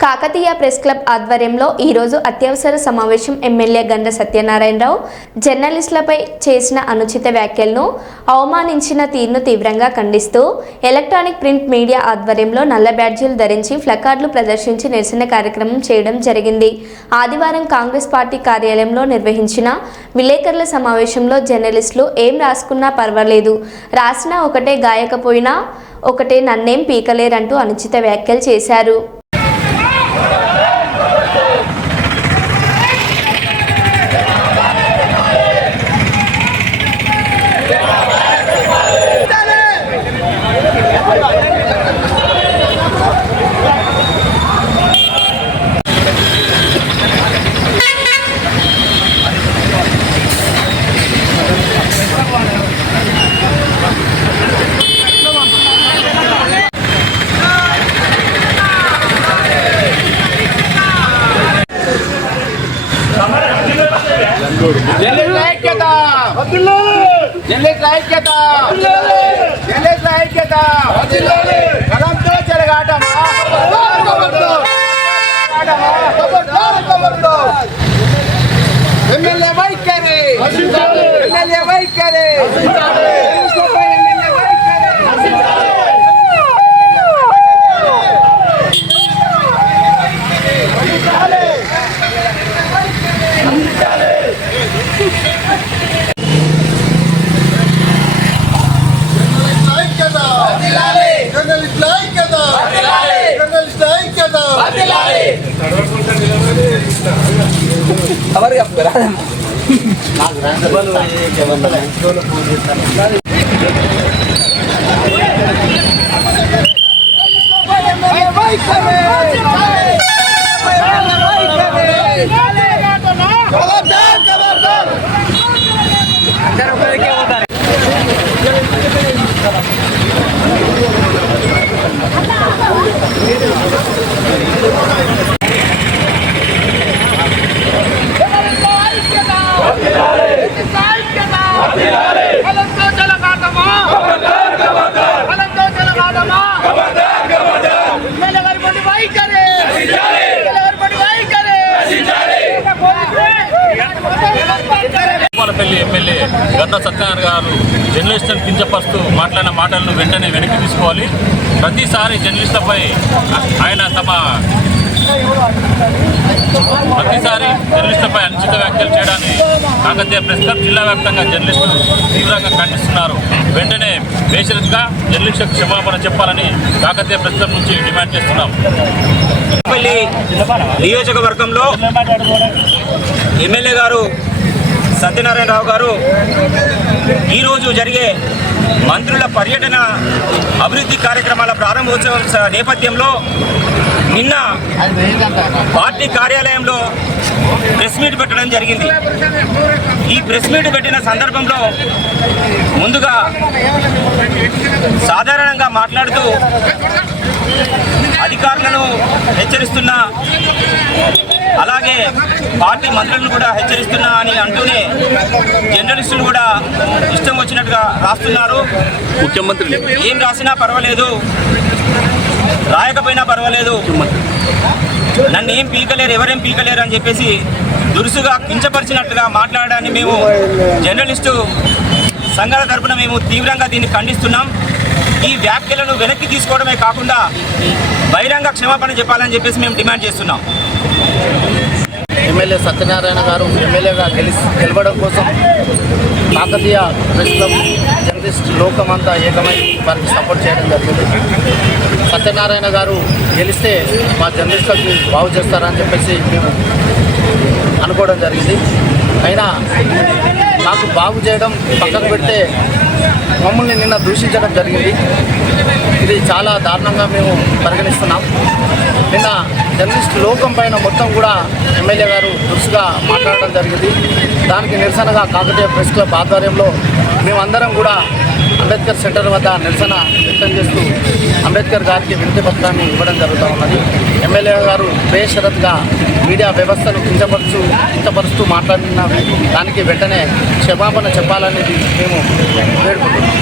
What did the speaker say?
Kakatiya press club ఆధ్వర్యంలో ఈరోజు అత్యవసర సమావేశం ఎమ్మెల్యే గండ్ర సత్యనారాయణరావు జర్నలిస్టులపై చేసిన అనుచిత వ్యాఖ్యలను అవమానించిన తీరును తీవ్రంగా ఖండిస్తూ ఎలక్ట్రానిక్ ప్రింట్ మీడియా ఆధ్వర్యంలో నల్ల బ్యాడ్జీలు ధరించి ప్లకార్డులు ప్రదర్శించి నిరసన కార్యక్రమం చేయడం జరిగింది. ఆదివారం కాంగ్రెస్ పార్టీ కార్యాలయంలో నిర్వహించిన విలేకరుల సమావేశంలో జర్నలిస్టులు ఏం రాసుకున్నా పర్వాలేదు, రాసినా ఒకటే, గాయకపోయినా ఒకటే, నన్నేం పీకలేరంటూ అనుచిత వ్యాఖ్యలు చేశారు. కలంతో చెలగాటమా ఎమ్మెల్యే వైఖరి ఎమ్మెల్యే వైఖరి ఎమ్మెల్యే గండ్ర సత్యనారాయణ గారు జర్నలిస్టులను కించపరుస్తూ మాట్లాడిన మాటలను వెంటనే వెనక్కి తీసుకోవాలి. ప్రతిసారి జర్నలిస్టులపై ఆయన అనుచిత వ్యాఖ్యలు చేయడాన్ని కాకతీయ ప్రెస్ క్లబ్ జిల్లా వ్యాప్తంగా జర్నలిస్టులు తీవ్రంగా ఖండిస్తున్నారు. వెంటనే బేషరతుగా జర్నలిస్టులకు క్షమాపణ చెప్పాలని కాకతీయ ప్రెస్ క్లబ్ నుంచి డిమాండ్ చేస్తున్నాం. నియోజకవర్గంలో ఎమ్మెల్యే గారు సత్యనారాయణరావు గారు ఈరోజు జరిగే మంత్రుల పర్యటన అభివృద్ధి కార్యక్రమాల ప్రారంభోత్సవం నేపథ్యంలో నిన్న పార్టీ కార్యాలయంలో ప్రెస్ మీట్ పెట్టడం జరిగింది. ఈ ప్రెస్ మీట్ పెట్టిన సందర్భంలో ముందుగా సాధారణంగా మాట్లాడుతూ అధికారులను హెచ్చరిస్తున్నా, అలాగే పార్టీ మంత్రులను కూడా హెచ్చరిస్తున్నా అని అంటూనే జర్నలిస్టులు కూడా ఇష్టం వచ్చినట్టుగా రాస్తున్నారు. ముఖ్యమంత్రి ఏం రాసినా పర్వాలేదు, రాయకపోయినా పర్వాలేదు, నన్ను ఏం పీకలేరు, ఎవరేం పీకలేరు అని చెప్పేసి దురుసుగా కించపరిచినట్టుగా మాట్లాడడాన్ని మేము జర్నలిస్టు సంఘాల తరపున మేము తీవ్రంగా దీన్ని ఖండిస్తున్నాం. ఈ వ్యాఖ్యలను వెనక్కి తీసుకోవడమే కాకుండా బహిరంగ క్షమాపణ చెప్పాలని చెప్పేసి మేము డిమాండ్ చేస్తున్నాం. ఎమ్మెల్యే సత్యనారాయణ గారు ఎమ్మెల్యేగా గెలవడం కోసం కాకతీయ ప్రెస్ క్లబ్ జర్నలిస్ట్ లోకమంతా ఏకమై వారికి సపోర్ట్ చేయడం జరిగింది. సత్యనారాయణ గారు గెలిస్తే మా జర్నలిస్టులకు బాగు చేస్తారని చెప్పేసి మేము అనుకోవడం జరిగింది. అయినా నాకు బాగు చేయడం పక్కకు పెడితే మమ్మల్ని నిన్న దూషించడం జరిగింది. ఇది చాలా దారుణంగా మేము పరిగణిస్తున్నాం. నిన్న జర్నలిస్ట్ లోకం పైన మొత్తం కూడా ఎమ్మెల్యే గారు దురుసుగా మాట్లాడడం జరిగింది. దానికి నిరసనగా కాకతీయ ప్రెస్ క్లబ్ ఆధ్వర్యంలో మేమందరం కూడా అంబేద్కర్ సెంటర్ వద్ద నిరసన వ్యక్తం చేస్తూ అంబేద్కర్ గారికి వినతి పత్రాన్ని ఇవ్వడం జరుగుతూ ఉన్నది. ఎమ్మెల్యే గారు బేషరత్గా మీడియా వ్యవస్థను కించపరుస్తూ మాట్లాడిన దానికి వెంటనే క్షమాపణ చెప్పాలనేది మేము వేడుకుంటున్నాం.